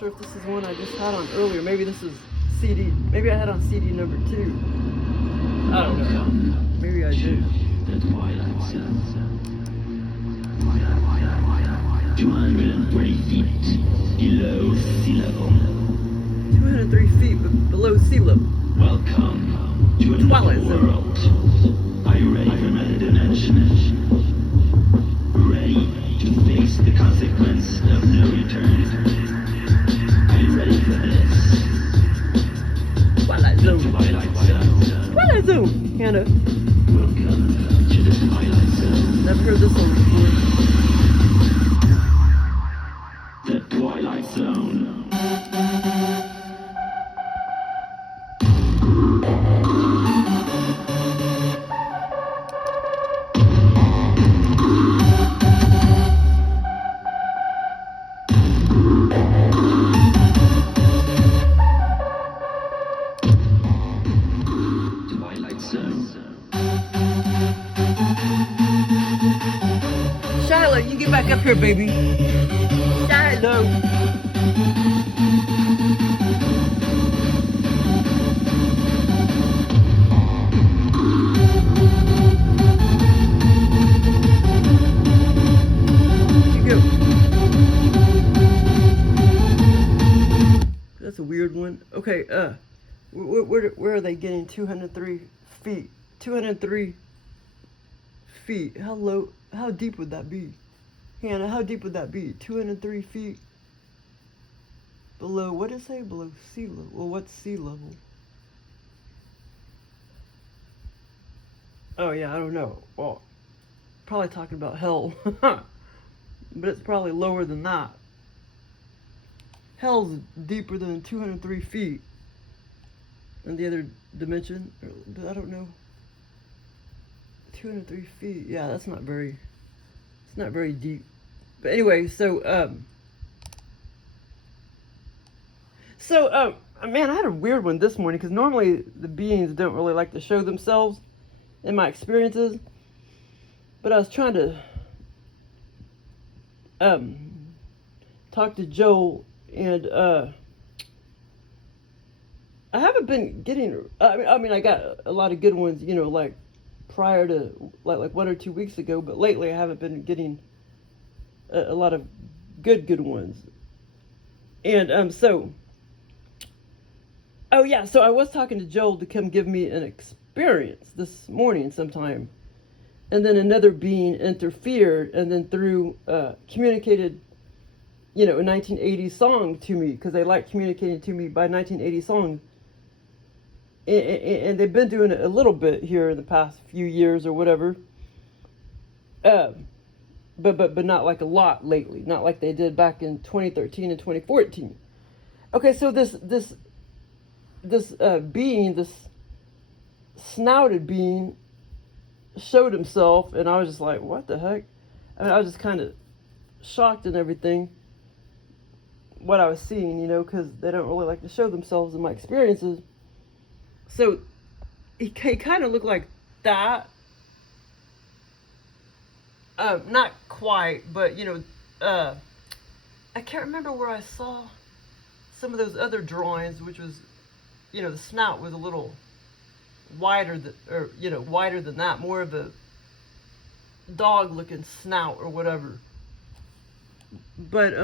sure if this is one I just had on earlier. Maybe this is CD. Maybe I had on CD number 2. I don't know. Maybe I do. The twilight zone. 203 feet below sea level. 203 feet below sea level. Welcome to another world. Are you ready for another dimension? Ready to face the consequence of no return? Are you ready for this? Twilight Zone. Twilight Zone. Twilight Zone. Hannah. Welcome to the Twilight Zone. Never heard this song before. The Twilight Zone. Twilight Zone. Shiloh, you get back up here, baby. Shiloh. You go. That's a weird one. Okay, where are they getting 203 feet? 203 feet. How low, how deep would that be? Hannah, how deep would that be? 203 feet below, what did it say? Below sea level. Well, what's sea level? Oh yeah, I don't know. Well, probably talking about hell. But it's probably lower than that. Hell's deeper than 203 feet. In the other dimension, but I don't know. 203 feet. Yeah, that's not very. It's not very deep. But anyway, man, I had a weird one this morning because normally the beings don't really like to show themselves in my experiences. But I was trying to talk to Joel, and I haven't been getting. I mean, I got a lot of good ones, you know, like prior to like 1 or 2 weeks ago. But lately, I haven't been getting a lot of good ones. And oh yeah, so I was talking to Joel to come give me an experience this morning sometime, and then another being interfered, and then through communicated, you know, a 1980s song to me because they like communicating to me by 1980 songs. And they've been doing it a little bit here in the past few years or whatever. But not like a lot lately. Not like they did back in 2013 and 2014. Okay, so this being, this snouted being, showed himself, and I was just like, what the heck? I mean, I was just kind of shocked and everything. What I was seeing, you know, because they don't really like to show themselves in my experiences. So he kind of looked like that. Not quite, but you know, I can't remember where I saw some of those other drawings, which was, you know, the snout was a little wider, wider than that, more of a dog-looking snout or whatever. But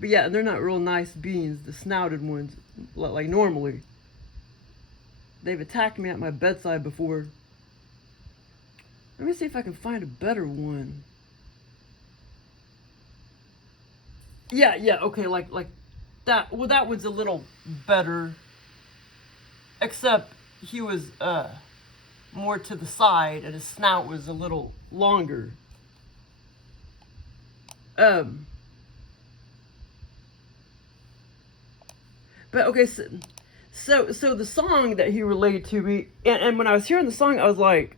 yeah, and they're not real nice beings, the snouted ones, like normally. They've attacked me at my bedside before. Let me see if I can find a better one. Yeah, okay, like that. Well, that one's a little better. Except he was more to the side, and his snout was a little longer. But okay, so the song that he relayed to me, and when I was hearing the song, I was like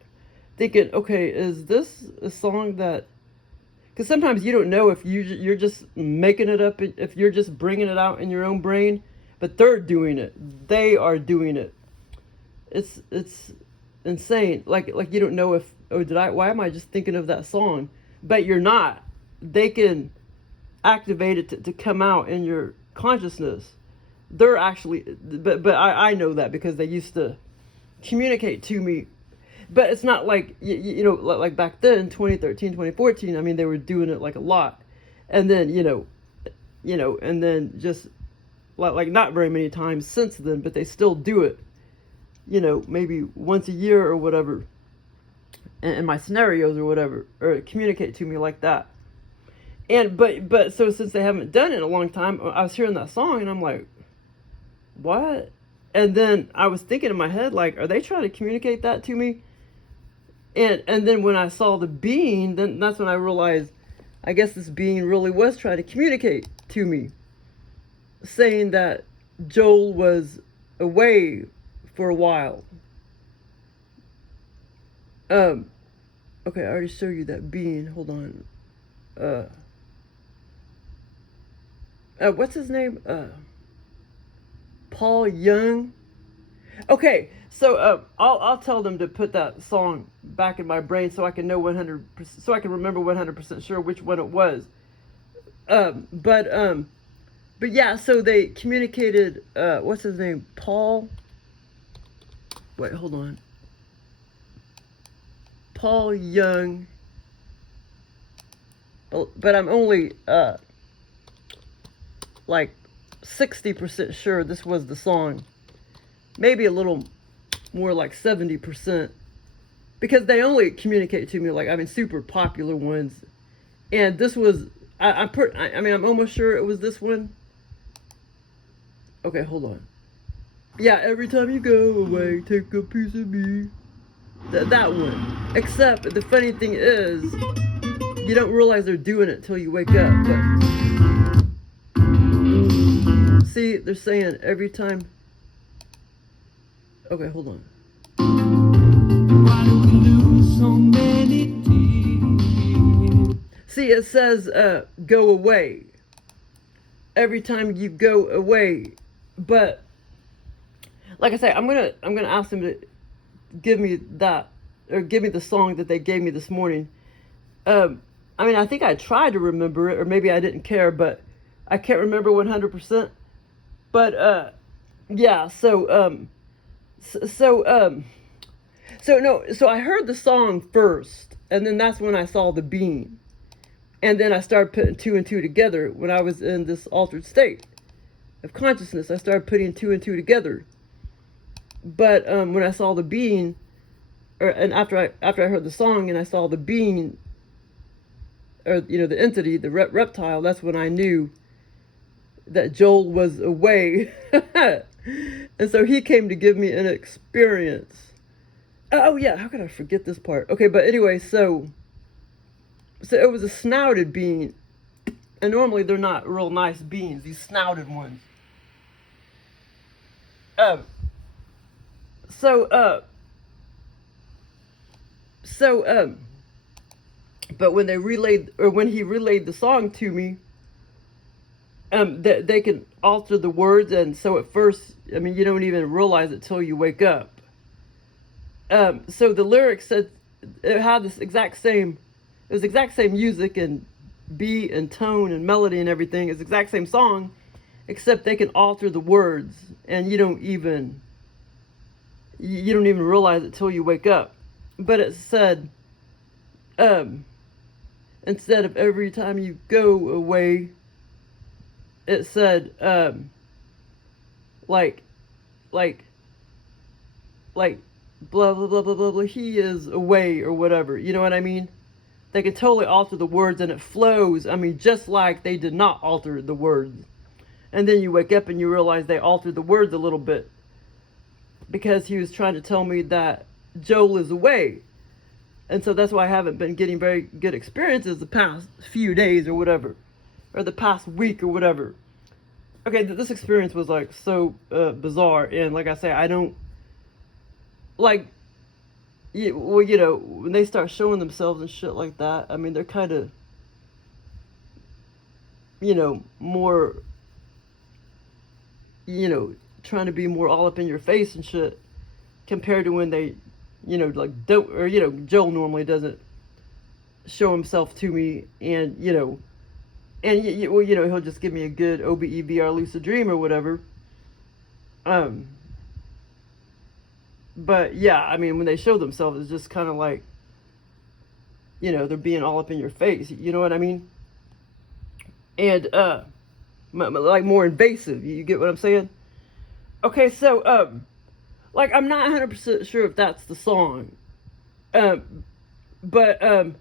thinking, okay, is this a song that, because sometimes you don't know if you're just making it up, if you're just bringing it out in your own brain, but they're doing it. They are doing it. It's insane. Like you don't know if, why am I just thinking of that song? But you're not. They can activated to come out in your consciousness. They're actually, but I know that because they used to communicate to me. But it's not like, you know, like back then, 2013, 2014, I mean, they were doing it like a lot. And then, you know, and then just like not very many times since then, but they still do it, you know, maybe once a year or whatever, in my scenarios or whatever, or communicate to me like that. And, but so since they haven't done it in a long time, I was hearing that song and I'm like, what? And then I was thinking in my head, like, are they trying to communicate that to me? And then when I saw the being, then that's when I realized, I guess this being really was trying to communicate to me, saying that Joel was away for a while. Okay, I already showed you that being. Hold on. What's his name? Paul Young. Okay, so I'll tell them to put that song back in my brain so I can know 100%, so I can remember 100% sure which one it was. But yeah, so they communicated. What's his name? Paul. Wait, hold on. Paul Young. But I'm only like 60% sure this was the song. Maybe a little more like 70%. Because they only communicate to me like, I mean, super popular ones. And this was, I mean, I'm almost sure it was this one. Okay, hold on. Yeah, every time you go away, take a piece of me. That one. Except the funny thing is, you don't realize they're doing it till you wake up. But see, they're saying every time. Okay, hold on. Why do we lose so many tears? See, it says go away. Every time you go away. But like I say, I'm gonna ask them to give me that, or give me the song that they gave me this morning. I mean, I think I tried to remember it, or maybe I didn't care, but I can't remember 100%. But yeah, so I heard the song first, and then that's when I saw the being, and then I started putting two and two together. When I was in this altered state of consciousness, I started putting two and two together. But when I saw the being, and after I heard the song and I saw the being, or you know, the entity, the reptile, that's when I knew that Joel was away. And so he came to give me an experience. Oh yeah, how could I forget this part? Okay, but anyway, so it was a snouted being, and normally they're not real nice beings, these snouted ones. But when they relayed, or when he relayed the song to me, they can alter the words, and so at first, I mean, you don't even realize it till you wake up. So the lyrics said it had this exact same, it was exact same music and beat and tone and melody and everything. It's the exact same song, except they can alter the words, and you don't even realize it till you wake up. But it said, instead of every time you go away, it said, like, blah, blah, blah, blah, blah, blah, he is away, or whatever. You know what I mean? They can totally alter the words, and it flows, I mean, just like they did not alter the words. And then you wake up and you realize they altered the words a little bit, because he was trying to tell me that Joel is away. And so that's why I haven't been getting very good experiences the past few days or whatever, or the past week or whatever. Okay, this experience was like so bizarre, and like I say, I don't like, well, you know, when they start showing themselves and shit like that, I mean, they're kind of, you know, more, you know, trying to be more all up in your face and shit, compared to when they, you know, like don't, or you know, Joel normally doesn't show himself to me, and you know, And well, he'll just give me a good OBE VR lucid dream or whatever. But yeah, I mean, when they show themselves, it's just kind of like, they're being all up in your face. You know what I mean? And like more invasive. You get what I'm saying? Okay, so like I'm not 100% sure if that's the song, but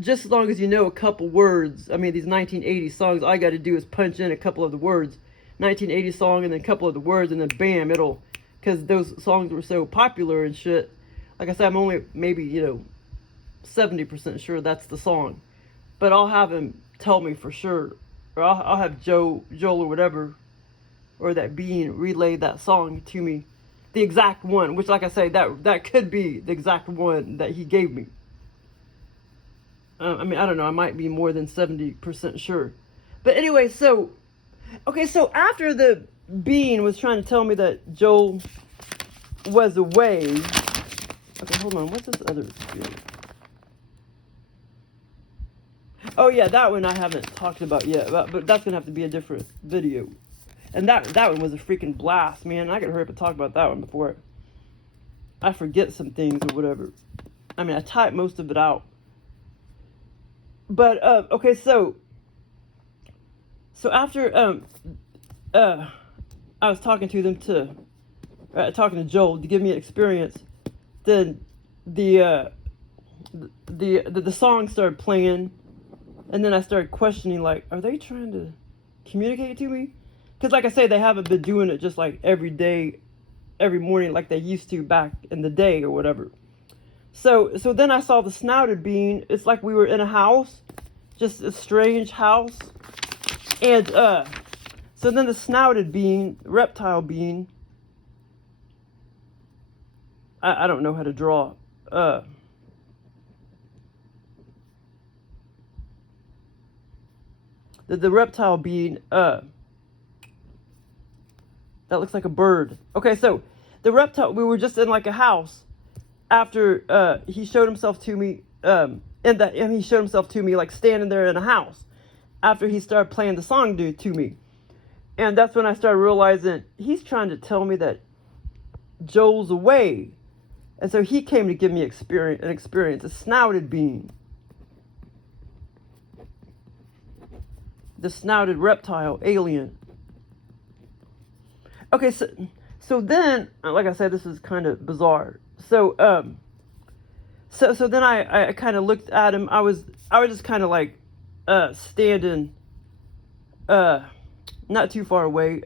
just as long as you know a couple words. I mean, these 1980s songs, all I got to do is punch in a couple of the words, 1980s song, and then a couple of the words, and then bam, it'll, because those songs were so popular and shit. Like I said, I'm only maybe 70% sure that's the song, but I'll have him tell me for sure, or I'll have Joel or whatever, or that being relay that song to me, the exact one. Which, like I say, that could be the exact one that he gave me. I mean, I don't know. I might be more than 70% sure. But anyway, so after the being was trying to tell me that Joel was away. Okay, hold on. What's this other spirit? Oh yeah, that one I haven't talked about yet. But that's gonna have to be a different video. And that one was a freaking blast, man. I gotta hurry up and talk about that one before I forget some things or whatever. I mean, I typed most of it out. But okay, so after I was talking to Joel to give me an experience, then the song started playing, and then I started questioning, like, are they trying to communicate to me? Because like I say, they haven't been doing it just like every day, every morning like they used to back in the day or whatever. So then I saw the snouted being. It's like we were in a house, just a strange house. And so then the snouted being, reptile being, I don't know how to draw. The reptile being, that looks like a bird. Okay, so the reptile, we were just in like a house after he showed himself to me, and he showed himself to me like standing there in a house after he started playing the song to me. And that's when I started realizing he's trying to tell me that Joel's away. And so he came to give me an experience, a snouted being. The snouted reptile, alien. Okay, so then, like I said, this is kind of bizarre. So then I kind of looked at him. I was just kind of like standing not too far away,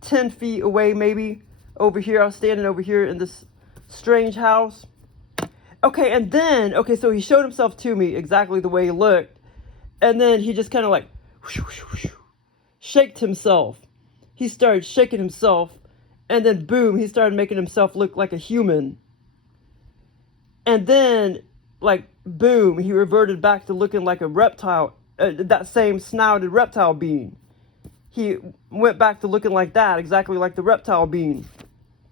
10 feet away maybe, over here. I was standing over here in this strange house. Okay, and then, so he showed himself to me exactly the way he looked, and then he just kind of like shaked himself. He started shaking himself, and then boom, he started making himself look like a human. And then, like, boom, he reverted back to looking like a reptile, that same snouted reptile being. He went back to looking like that, exactly like the reptile being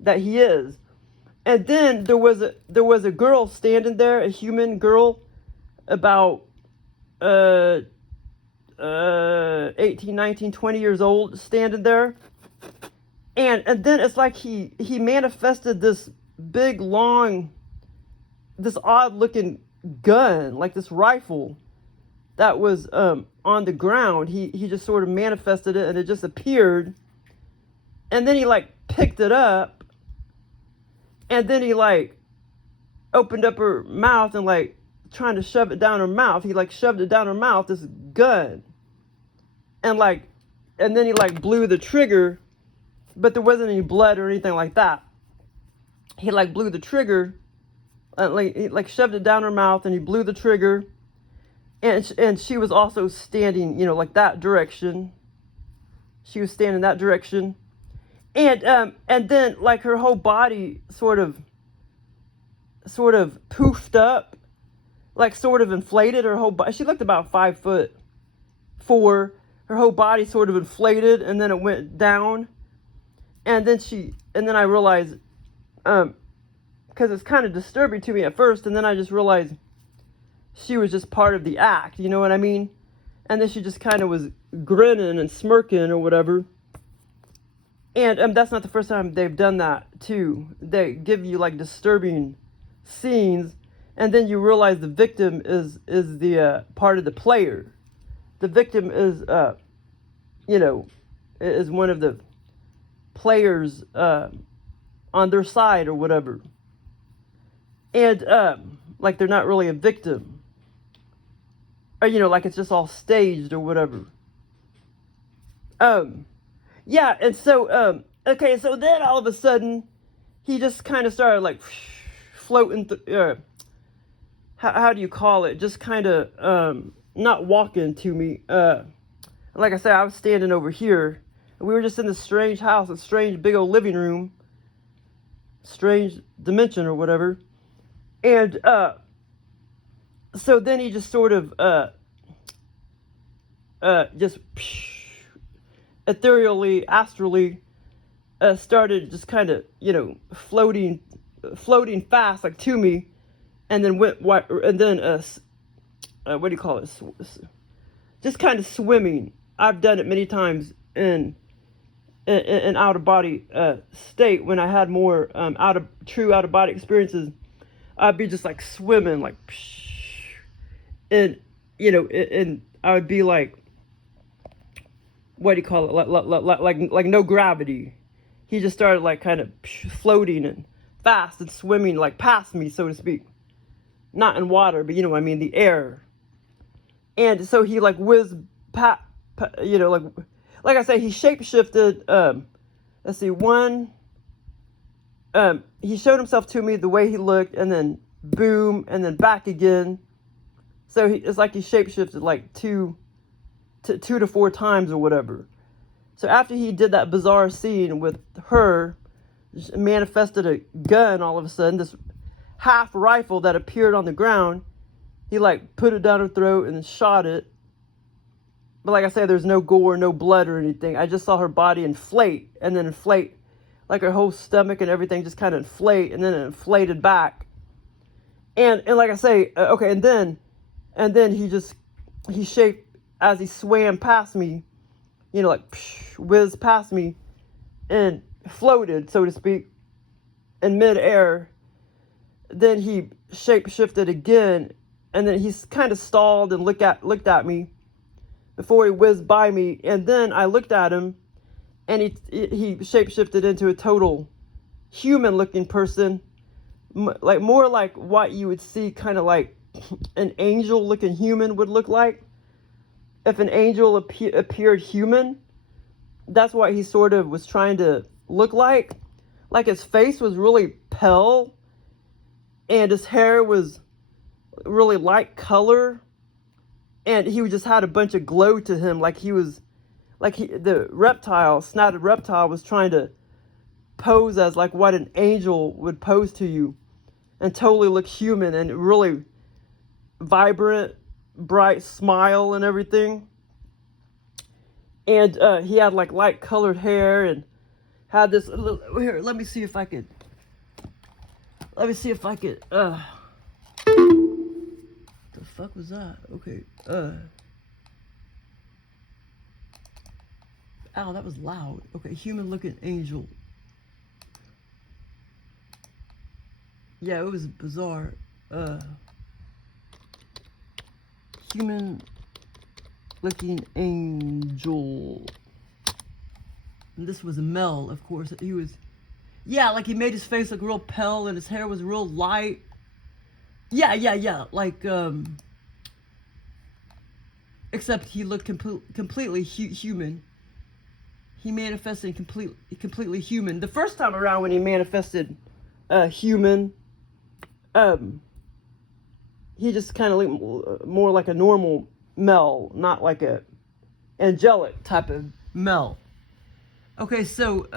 that he is. And then there was a girl standing there, a human girl, about 18, 19, 20 years old, standing there. And then it's like he manifested this big, long, this odd looking gun, like this rifle that was on the ground. He just sort of manifested it, and it just appeared. And then he like picked it up, and then he like opened up her mouth and like trying to shove it down her mouth. He like shoved it down her mouth, this gun. And then he like blew the trigger, but there wasn't any blood or anything like that. He like blew the trigger, he like shoved it down her mouth, and he blew the trigger. And she was also standing, like that direction. She was standing that direction. And then like her whole body sort of poofed up, like sort of inflated. Her whole body, she looked about 5'4". Her whole body sort of inflated, and then it went down. And then I realized because it's kind of disturbing to me at first, and then I just realized she was just part of the act, you know what I mean? And then she just kind of was grinning and smirking or whatever. And that's not the first time they've done that too. They give you like disturbing scenes, and then you realize the victim is the part of the player. The victim is is one of the players on their side or whatever. And like they're not really a victim. Or like it's just all staged or whatever. Yeah, and so okay, so then all of a sudden he just kind of started like floating how do you call it? Just kind of not walking to me. Like I said, I was standing over here. We were just in this strange house, a strange big old living room, strange dimension or whatever. And so then he just sort of just ethereally, astrally started just kind of floating fast like to me, and then what do you call it? Just kind of swimming. I've done it many times in out of body state when I had more out of body experiences. I'd be just like swimming, like, and and I would be like, what do you call it? Like no gravity. He just started like kind of floating and fast and swimming like past me, so to speak. Not in water, but I mean the air. And so he like whizzed like I say, he shapeshifted. Let's see, he showed himself to me the way he looked, and then boom, and then back again. So it's like he shapeshifted like two to four times or whatever. So after he did that bizarre scene with her, manifested a gun all of a sudden, this half rifle that appeared on the ground. He like put it down her throat and then shot it. But like I said, there's no gore, no blood or anything. I just saw her body inflate, and then inflate, like her whole stomach and everything just kind of inflate, and then it inflated back. And like I say, okay, and then he shaped as he swam past me, like whizzed past me, and floated, so to speak, in midair. Then he shape-shifted again, and then he's kind of stalled and looked at me before he whizzed by me. And then I looked at him, and he shape-shifted into a total human-looking person, like more like what you would see kind of like an angel-looking human would look like. If an angel appeared human, that's what he sort of was trying to look like. Like his face was really pale, and his hair was really light color, and he just had a bunch of glow to him, like he was, the reptile, snouted reptile, was trying to pose as like what an angel would pose to you, and totally look human, and really vibrant, bright smile and everything. And he had like light colored hair, and had this here. Let me see if I could. The fuck was that? Okay. Ow, that was loud. Okay, human looking angel. Yeah, it was bizarre. Human looking angel. And this was a male, of course. He was, yeah, like he made his face look real pale, and his hair was real light. Yeah. Like, except he looked completely human. He manifested completely human. The first time around when he manifested human, he just kind of looked more like a normal male, not like a angelic type of male. Okay, so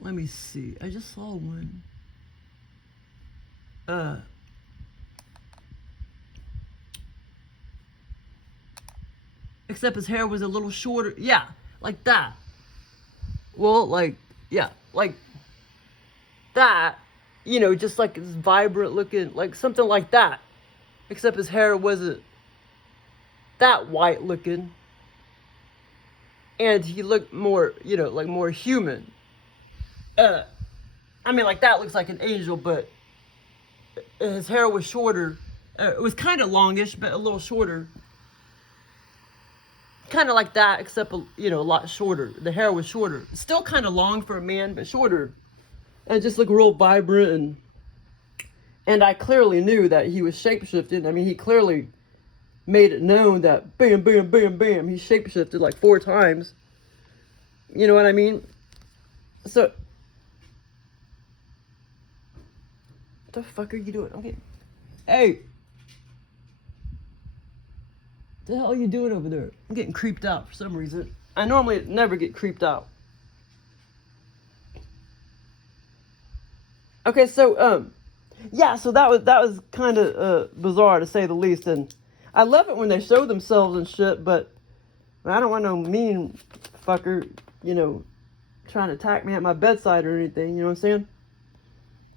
let me see. I just saw one. Except his hair was a little shorter. Yeah, like that. Well, like, yeah, like, that, you know, just like this vibrant looking, like something like that. Except his hair wasn't that white looking. And he looked more, you know, like more human. I mean, like that looks like an angel, but his hair was shorter. It was kind of longish, but a little shorter. Kind of like that, except, you know, a lot shorter. The hair was shorter. Still kind of long for a man, but shorter. And just looked real vibrant. And I clearly knew that he was shapeshifted. I mean, he clearly made it known that bam, bam, bam, bam, he shapeshifted like 4 times. You know what I mean? So, what the fuck are you doing? Okay. Hey. What the hell are you doing over there? I'm getting creeped out for some reason. I normally never get creeped out. Okay, so, yeah, so that was kind of bizarre to say the least, and I love it when they show themselves and shit, but I don't want no mean fucker, you know, trying to attack me at my bedside or anything, you know what I'm saying?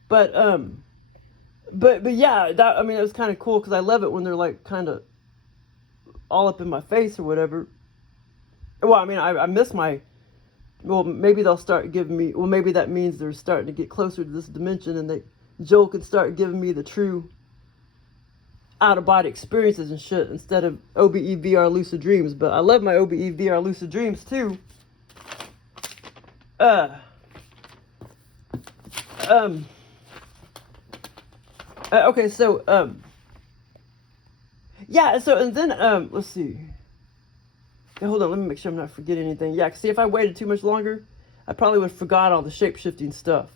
But yeah, that, I mean, it was kind of cool, because I love it when they're, like, kind of all up in my face or whatever. Well, I mean, I miss my, well, maybe they'll start giving me, well, maybe that means they're starting to get closer to this dimension, and Joel could start giving me the true out-of-body experiences and shit instead of OBE VR lucid dreams. But I love my OBE VR lucid dreams too. Okay, so yeah, so and then let's see. Okay, hold on, let me make sure I'm not forgetting anything. Yeah, 'cause see, if I waited too much longer, I probably would have forgot all the shape-shifting stuff.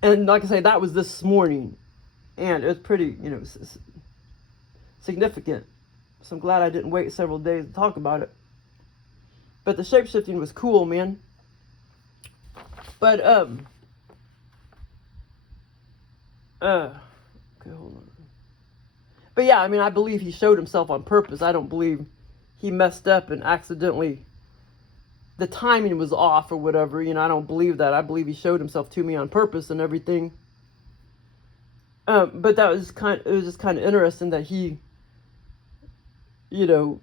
And like I say, that was this morning. And it was pretty, you know, significant. So I'm glad I didn't wait several days to talk about it. But the shape-shifting was cool, man. But, okay, hold on. But yeah, I mean, I believe he showed himself on purpose. I don't believe he messed up and accidentally, the timing was off or whatever. You know, I don't believe that. I believe he showed himself to me on purpose and everything. But that was it was just kind of interesting that he, you know,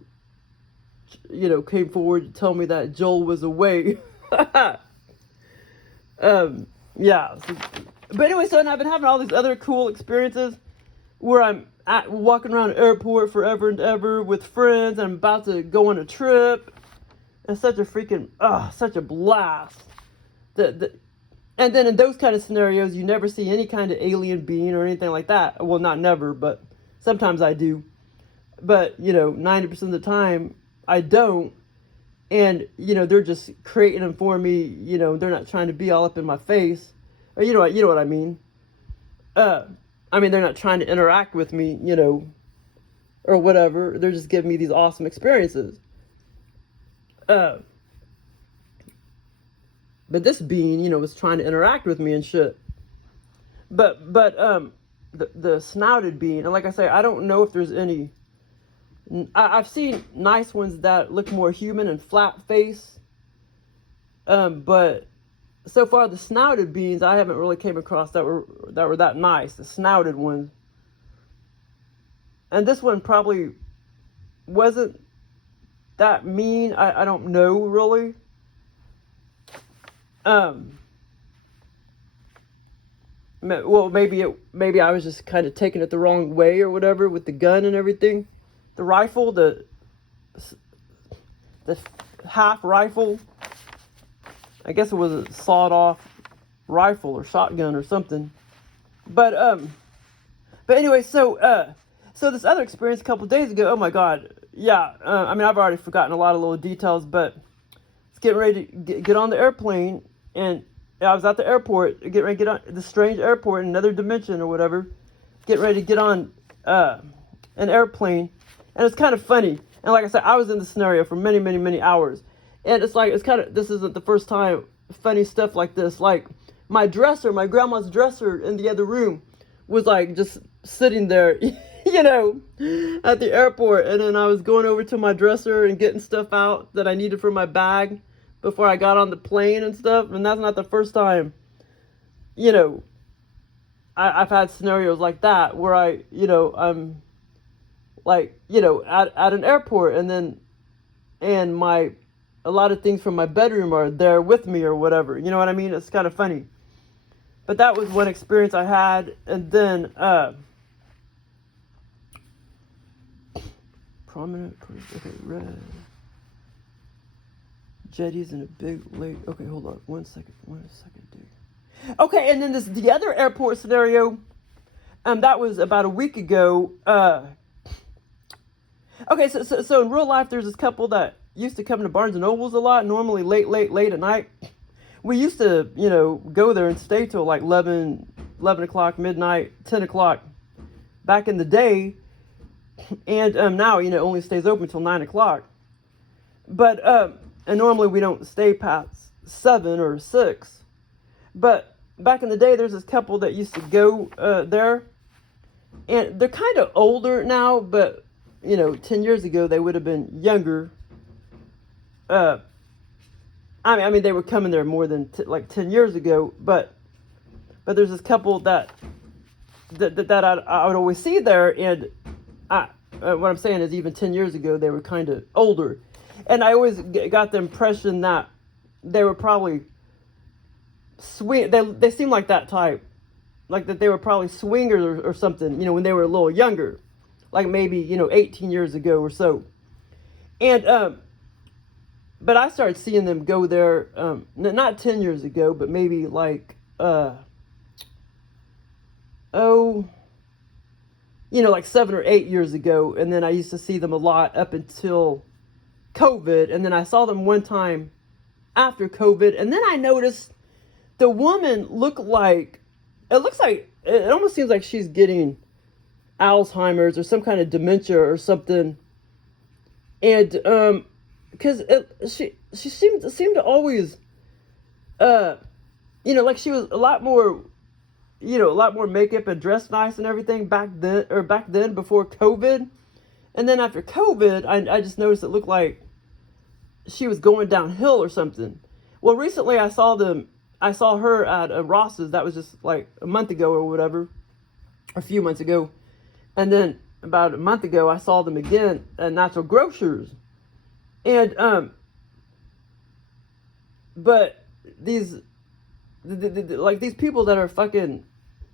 came forward to tell me that Joel was away. Yeah. But anyway, so and I've been having all these other cool experiences where I'm walking around the airport forever and ever with friends, and I'm about to go on a trip. It's such a freaking, such a blast. And then in those kind of scenarios, you never see any kind of alien being or anything like that. Well, not never, but sometimes I do. But, you know, 90% of the time, I don't. And, you know, they're just creating them for me. You know, they're not trying to be all up in my face. Or, you know what I mean. I mean, they're not trying to interact with me, you know, or whatever. They're just giving me these awesome experiences. But this being, you know, was trying to interact with me and shit. But the snouted being, and like I say, I don't know if there's any. I've seen nice ones that look more human and flat face. But so far the snouted beings, I haven't really came across that were that nice. The snouted ones. And this one probably wasn't that mean. I don't know really. Well, maybe I was just kind of taking it the wrong way or whatever with the gun and everything. The rifle, the half rifle. I guess it was a sawed-off rifle or shotgun or something. But anyway, so this other experience a couple days ago. Oh my God, yeah. I mean, I've already forgotten a lot of little details, but it's getting ready to get on the airplane. And I was at the airport, getting ready to get on the strange airport in another dimension or whatever, getting ready to get on an airplane. And it's kind of funny. And like I said, I was in the scenario for many, many, many hours. And it's like, this isn't the first time funny stuff like this. Like my grandma's dresser in the other room was like just sitting there, you know, at the airport. And then I was going over to my dresser and getting stuff out that I needed for my bag before I got on the plane and stuff. And that's not the first time you know, I've had scenarios like that where I'm like, at an airport, and a lot of things from my bedroom are there with me or whatever. You know what I mean? It's kind of funny. But that was one experience I had. And then, prominent person. Okay, red. Jetties in a big lake. Okay, hold on. One second, dude. Okay, and then the other airport scenario, that was about a week ago. Okay, so in real life, there's this couple that used to come to Barnes and Nobles a lot, normally late at night. We used to, go there and stay till like 11 o'clock, midnight, 10 o'clock back in the day. And now, only stays open till 9 o'clock. But, and normally we don't stay past 7 or 6. But back in the day, there's this couple that used to go there. And they're kind of older now, but, 10 years ago, they would have been younger. I mean, they were coming there more than like 10 years ago, but there's this couple that I would always see there, and what I'm saying is even 10 years ago, they were kind of older. And I always got the impression that they were probably they seemed like that type, like that they were probably swingers or something, when they were a little younger, like maybe, 18 years ago or so. And, but I started seeing them go there, not 10 years ago, but maybe like, like 7 or 8 years ago. And then I used to see them a lot up until COVID. And then I saw them one time after COVID. And then I noticed the woman it looks like, it almost seems like she's getting Alzheimer's or some kind of dementia or something. And, because she seemed to always, like she was a lot more makeup and dressed nice and everything back then before COVID. And then after COVID, I just noticed it looked like she was going downhill or something. Well, recently I saw her at Ross's. That was just like a month ago or whatever, a few months ago. And then about a month ago, I saw them again at Natural Grocers. And, but these people that are fucking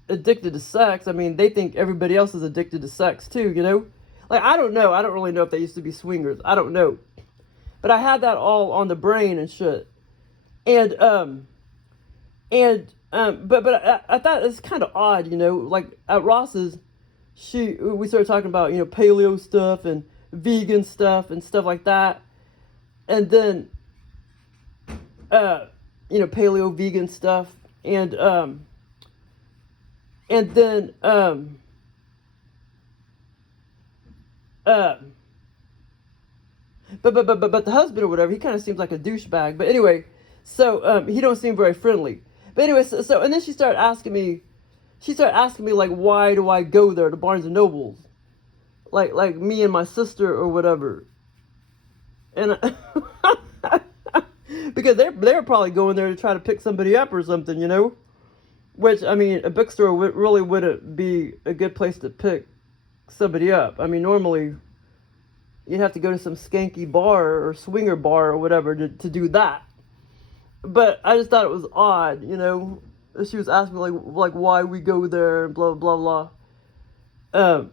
addicted to sex, I mean, they think everybody else is addicted to sex too, Like, I don't know. I don't really know if they used to be swingers. I don't know. But I had that all on the brain and shit. And, but I thought it's kind of odd, like at Ross's, we started talking about, paleo stuff and vegan stuff and stuff like that. And then, paleo vegan stuff. And then, but the husband or whatever, he kind of seems like a douchebag. But anyway, so, he don't seem very friendly. But anyway, so and then she started asking me, like, why do I go there to Barnes and Nobles? Like me and my sister or whatever. And because they're probably going there to try to pick somebody up or something, Which, I mean, a bookstore really wouldn't be a good place to pick somebody up. I mean, normally you'd have to go to some skanky bar or swinger bar or whatever to do that. But I just thought it was odd, She was asking me like why we go there and blah blah blah.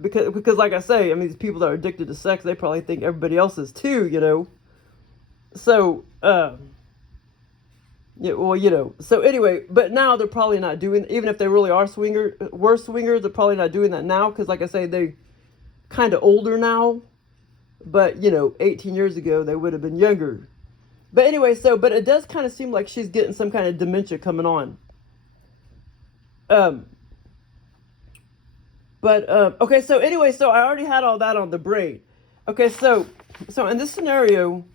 Because like I say, I mean, these people that are addicted to sex, they probably think everybody else is too, So, yeah, well, So anyway, but now they're probably not doing, even if they really were swingers, they're probably not doing that now. Because like I say, they kind of older now. But, 18 years ago, they would have been younger. But anyway, but it does kind of seem like she's getting some kind of dementia coming on. Okay, so anyway, so I already had all that on the brain. Okay, so in this scenario,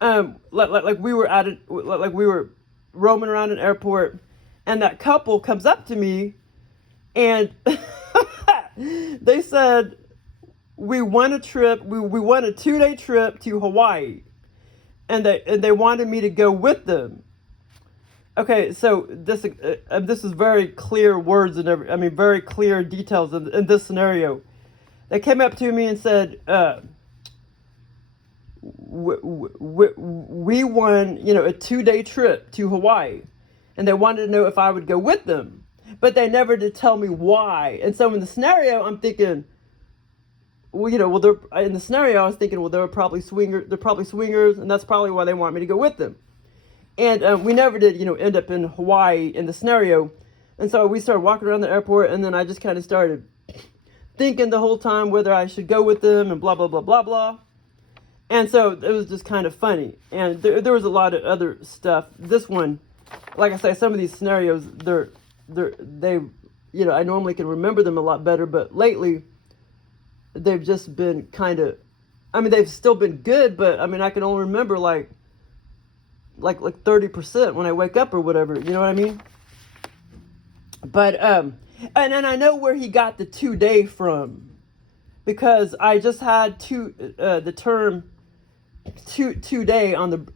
like we were at it, like we were roaming around an airport, and that couple comes up to me, and they said, we won a trip, we won a 2-day trip to Hawaii, and they wanted me to go with them. Okay, so this is very clear words and I mean very clear details in this scenario. They came up to me and said, we won, you know, a 2-day trip to Hawaii, and they wanted to know if I would go with them, but they never did tell me why. And so in the scenario, I'm thinking, well, you know, well, in the scenario, I was thinking, well, they're probably swingers, and that's probably why they want me to go with them. And we never did, you know, end up in Hawaii in the scenario. And so we started walking around the airport, and then I just kind of started thinking the whole time whether I should go with them and blah, blah, blah, blah, blah. And so it was just kind of funny. And there was a lot of other stuff. This one, like I say, some of these scenarios, they, you know, I normally can remember them a lot better, but lately they've just been kind of, I mean, they've still been good, but I mean, I can only remember like 30% when I wake up or whatever, you know what I mean? But, and I know where he got the 2-day from, because I just had the term 2-day on the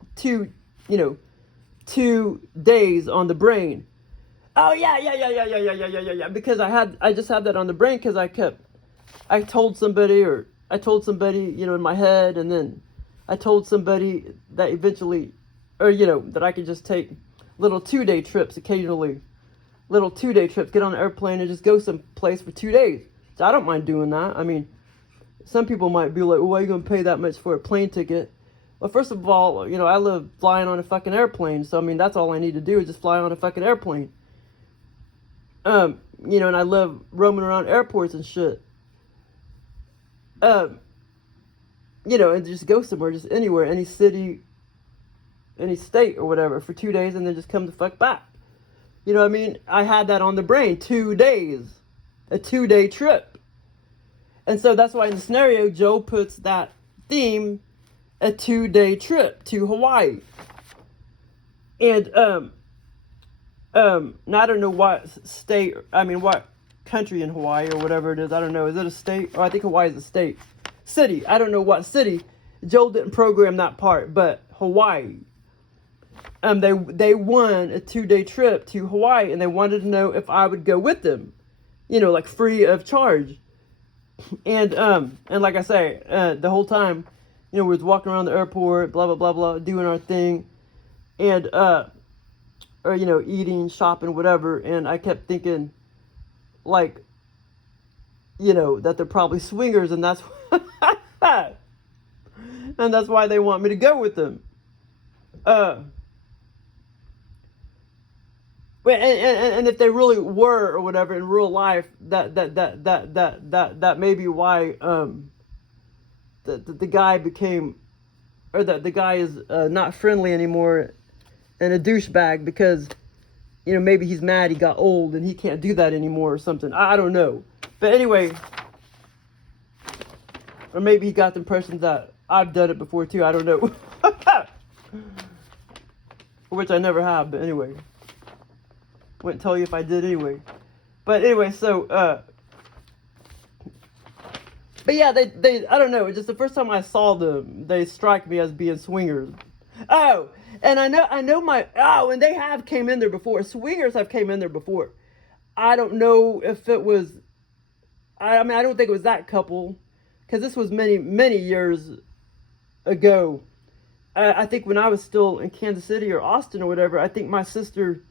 2 days on the brain. Oh yeah, because I just had that on the brain because I told somebody, you know, in my head, and then I told somebody that eventually, or, you know, that I could just take little 2-day trips occasionally. Little 2-day trips, get on an airplane and just go someplace for 2 days. So I don't mind doing that. I mean, some people might be like, well, why are you going to pay that much for a plane ticket? Well, first of all, you know, I live flying on a fucking airplane. So, I mean, that's all I need to do is just fly on a fucking airplane. You know, and I love roaming around airports and shit. You know, and just go somewhere, just anywhere, any city, any state or whatever for 2 days, and then just come the fuck back. You know what I mean? I had that on the brain, 2 days, a 2-day trip. And so that's why in the scenario, Joe puts that theme, a 2-day trip to Hawaii. And, now I don't know what state, I mean, what country in Hawaii or whatever it is. I don't know. Is it a state? Oh, I think Hawaii is a state. City. I don't know what city. Joel didn't program that part, but Hawaii. They won a 2-day trip to Hawaii, and they wanted to know if I would go with them, you know, like free of charge. And like I say, the whole time, you know, we was walking around the airport, blah blah blah blah, doing our thing, and or, you know, eating, shopping, whatever. And I kept thinking, like, you know, that they're probably swingers, and that's and that's why they want me to go with them. And if they really were or whatever in real life, that may be why the guy became, or that the guy is not friendly anymore and a douchebag, because, you know, maybe he's mad he got old and he can't do that anymore or something. I don't know. But anyway, or maybe he got the impression that I've done it before too. I don't know. Which I never have, but anyway. Wouldn't tell you if I did anyway. But anyway, so, but yeah, they I don't know, it's just the first time I saw them, they strike me as being swingers. Oh, and I know and they have came in there before. Swingers have came in there before. I don't know if it was, I mean, I don't think it was that couple, because this was many years ago. I think when I was still in Kansas City or Austin or whatever, I think my sister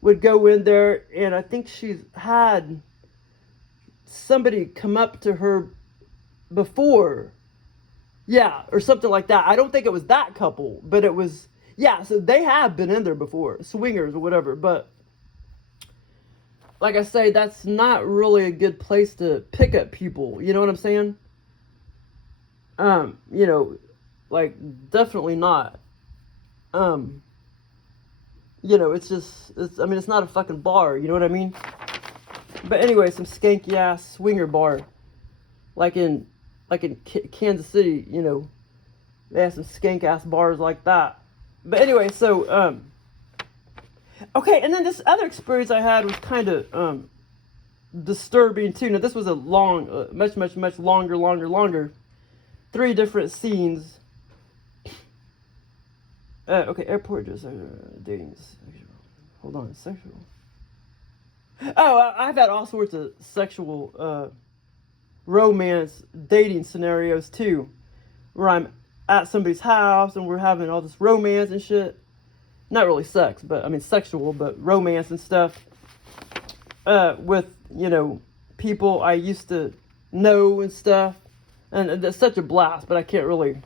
would go in there, and I think she's had somebody come up to her before. Yeah, or something like that. I don't think it was that couple, but it was, yeah, so they have been in there before, swingers or whatever. But like I say, that's not really a good place to pick up people, you know what I'm saying? You know, like, definitely not. You know, it's not a fucking bar, you know what I mean? But anyway, some skanky ass swinger bar, like in Kansas City, you know, they have some skank ass bars like that. But anyway, so okay, and then this other experience I had was kind of disturbing too. Now this was a long, much longer. 3 different scenes. Okay, airport just dating. hold on, sexual. Oh, I've had all sorts of sexual romance dating scenarios too, where I'm at somebody's house and we're having all this romance and shit. Not really sex, but I mean sexual, but romance and stuff. With, you know, people I used to know and stuff. And it's such a blast, but I can't really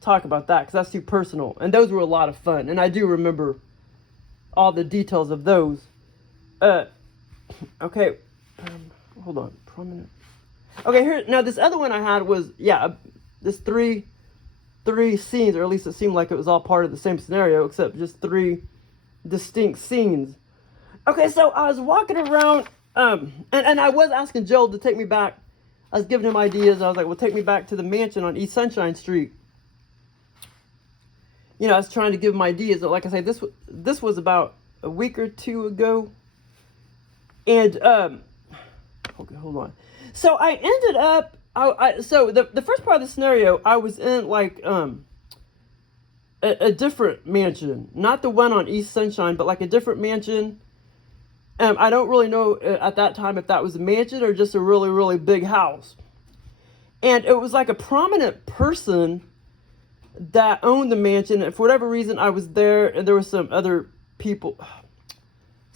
talk about that because that's too personal. And those were a lot of fun. And I do remember all the details of those. Okay. Hold on. Prominent. Okay, here. Now, this other one I had was, yeah, this three scenes, or at least it seemed like it was all part of the same scenario, except just 3 distinct scenes. Okay, so I was walking around, and I was asking Joel to take me back. I was giving him ideas. I was like, well, take me back to the mansion on East Sunshine Street. You know, I was trying to give him ideas. Like I say, this was about a week or 2 ago. And, okay, hold on. So I ended up, so the first part of the scenario, I was in like, a different mansion. Not the one on East Sunshine, but like a different mansion. I don't really know at that time if that was a mansion or just a really, really big house. And it was like a prominent person that owned the mansion. And for whatever reason, I was there and there were some other people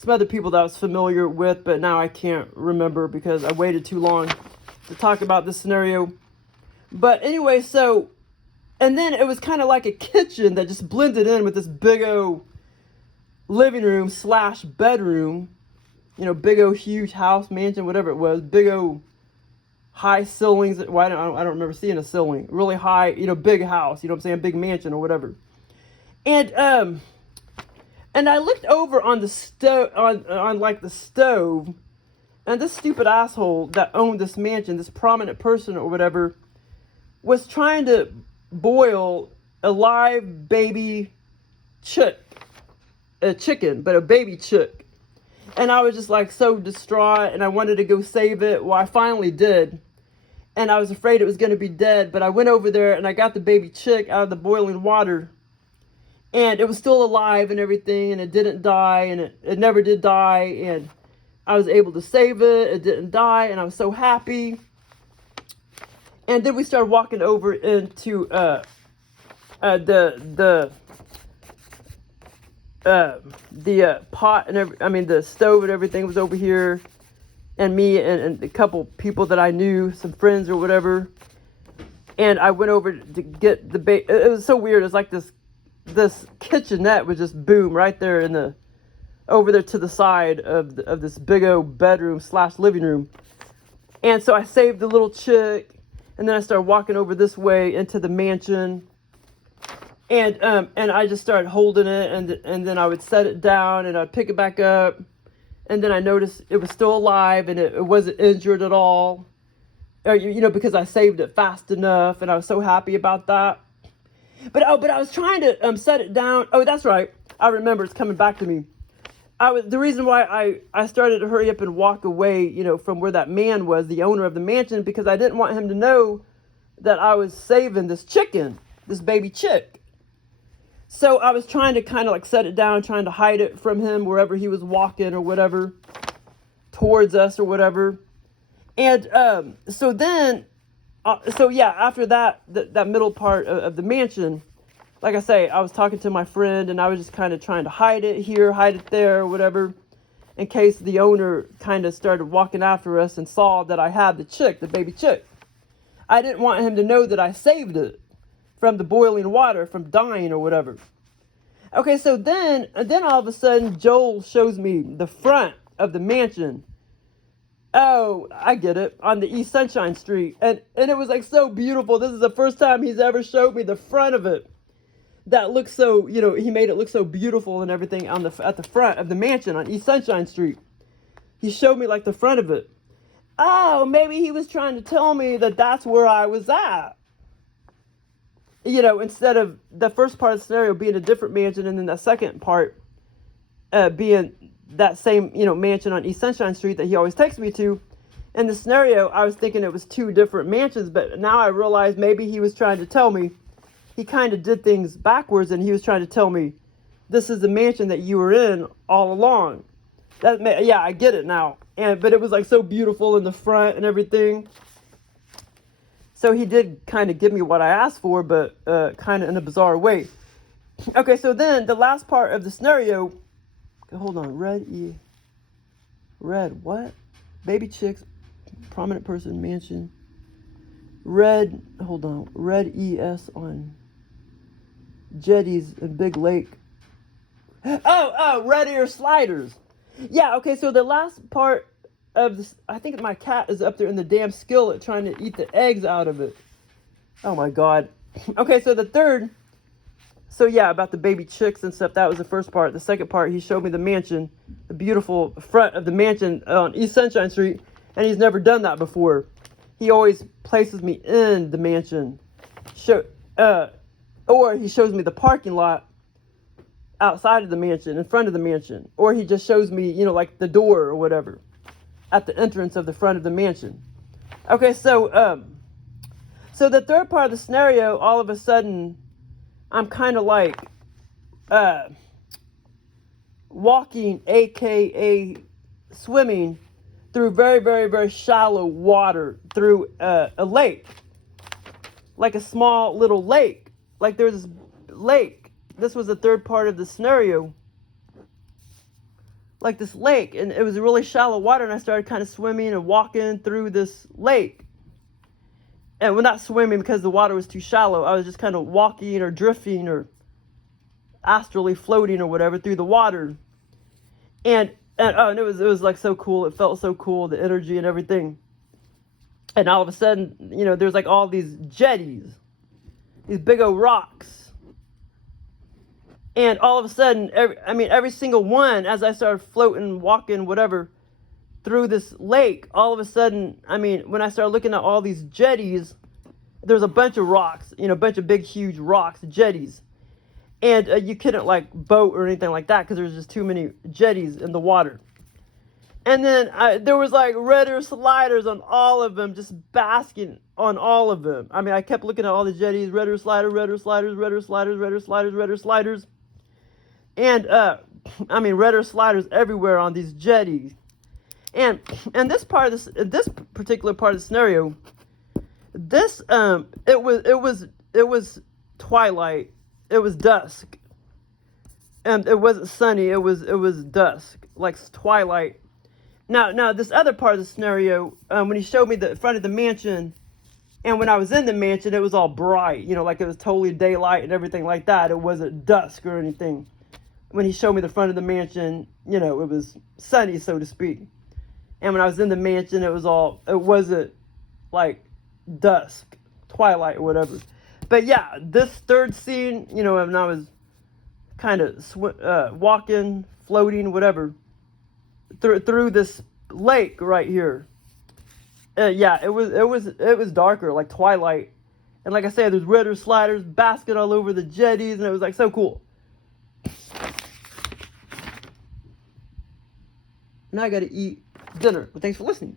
that I was familiar with, but now I can't remember because I waited too long to talk about this scenario. But anyway, so, and then it was kind of like a kitchen that just blended in with this big old living room / bedroom. You know, big old huge house, mansion, whatever it was, big old high ceilings. Well, I don't remember seeing a ceiling. Really high, you know, big house, you know what I'm saying, big mansion or whatever. And I looked over on the stove, on like the stove, and this stupid asshole that owned this mansion, this prominent person or whatever, was trying to boil a live baby chicken, but a baby chick. And I was just like so distraught and I wanted to go save it. Well, I finally did. And I was afraid it was going to be dead. But I went over there and I got the baby chick out of the boiling water. And it was still alive and everything. And it didn't die. And it never did die. And I was able to save it. It didn't die. And I was so happy. And then we started walking over into the pot and the stove and everything was over here, and me and a couple people that I knew, some friends or whatever, and I went over to get the it was so weird. It was like this kitchenette was just boom right there over there to the side of this big old bedroom / living room. And so I saved the little chick, and then I started walking over this way into the mansion. And I just started holding it, and then I would set it down, and I'd pick it back up, and then I noticed it was still alive, and it wasn't injured at all, you know, because I saved it fast enough, and I was so happy about that. But I was trying to set it down. Oh, that's right. I remember, it's coming back to me. The reason why I started to hurry up and walk away, you know, from where that man was, the owner of the mansion, because I didn't want him to know that I was saving this chicken, this baby chick. So I was trying to kind of like set it down, trying to hide it from him wherever he was walking or whatever, towards us or whatever. And so yeah, after that middle part of the mansion, like I say, I was talking to my friend and I was just kind of trying to hide it here, hide it there or whatever, in case the owner kind of started walking after us and saw that I had the baby chick. I didn't want him to know that I saved it from the boiling water, from dying or whatever. Okay, so then all of a sudden, Joel shows me the front of the mansion. Oh, I get it, on the East Sunshine Street. And it was like so beautiful. This is the first time he's ever showed me the front of it. That looks so, you know, he made it look so beautiful and everything at the front of the mansion on East Sunshine Street. He showed me like the front of it. Oh, maybe he was trying to tell me that that's where I was at. You know, instead of the first part of the scenario being a different mansion, and then the second part being that same, you know, mansion on East Sunshine Street that he always takes me to. In the scenario, I was thinking it was 2 different mansions, but now I realize maybe he was trying to tell me, he kind of did things backwards, and he was trying to tell me this is the mansion that you were in all along. Yeah, I get it now. But it was like so beautiful in the front and everything. So he did kind of give me what I asked for, but kind of in a bizarre way. Okay, so then the last part of the scenario, hold on, red what? Baby chicks, prominent person, mansion, red ES on jetties and big lake. Oh, red ear sliders. Yeah, okay, so the last part of this, I think my cat is up there in the damn skillet trying to eat the eggs out of it. Oh my God. Okay, so the third, so yeah, about the baby chicks and stuff, that was the first part. The second part, he showed me the mansion, the beautiful front of the mansion on East Sunshine Street, and he's never done that before. He always places me in the mansion, or he shows me the parking lot outside of the mansion, in front of the mansion, or he just shows me, you know, like the door or whatever at the entrance of the front of the mansion. Okay, so so the third part of the scenario, all of a sudden, I'm kind of like walking, aka swimming, through very, very, very shallow water, through a lake, like a small little lake. Like there's this lake. This was the third part of the scenario. Like this lake, and it was really shallow water, and I started kind of swimming and walking through this lake. And well, not swimming because the water was too shallow. I was just kind of walking or drifting or astrally floating or whatever through the water. And it was like so cool. It felt so cool, the energy and everything. And all of a sudden, you know, there's like all these jetties, these big old rocks. And all of a sudden, every single one, as I started floating, walking, whatever, through this lake, all of a sudden, when I started looking at all these jetties, there's a bunch of rocks, you know, a bunch of big, huge rocks, jetties. And you couldn't, like, boat or anything like that because there's just too many jetties in the water. And then there was, like, red ear sliders on all of them, just basking on all of them. I kept looking at all the jetties, red ear sliders, red ear sliders, red ear sliders, red ear sliders, red ear sliders. And, red ear sliders everywhere on these jetties. And this particular part of the scenario, it was twilight, it was dusk, and it wasn't sunny, it was dusk, like twilight. Now this other part of the scenario, when he showed me the front of the mansion, and when I was in the mansion, it was all bright, you know, like it was totally daylight and everything like that. It wasn't dusk or anything. When he showed me the front of the mansion, you know, it was sunny, so to speak. And when I was in the mansion, it wasn't like dusk, twilight, or whatever. But yeah, this third scene, you know, when I was kind of walking, floating, whatever, through this lake right here. Yeah, it was darker, like twilight. And like I said, there's red ear sliders, basket all over the jetties, and it was like so cool. Now I gotta eat dinner. But thanks for listening.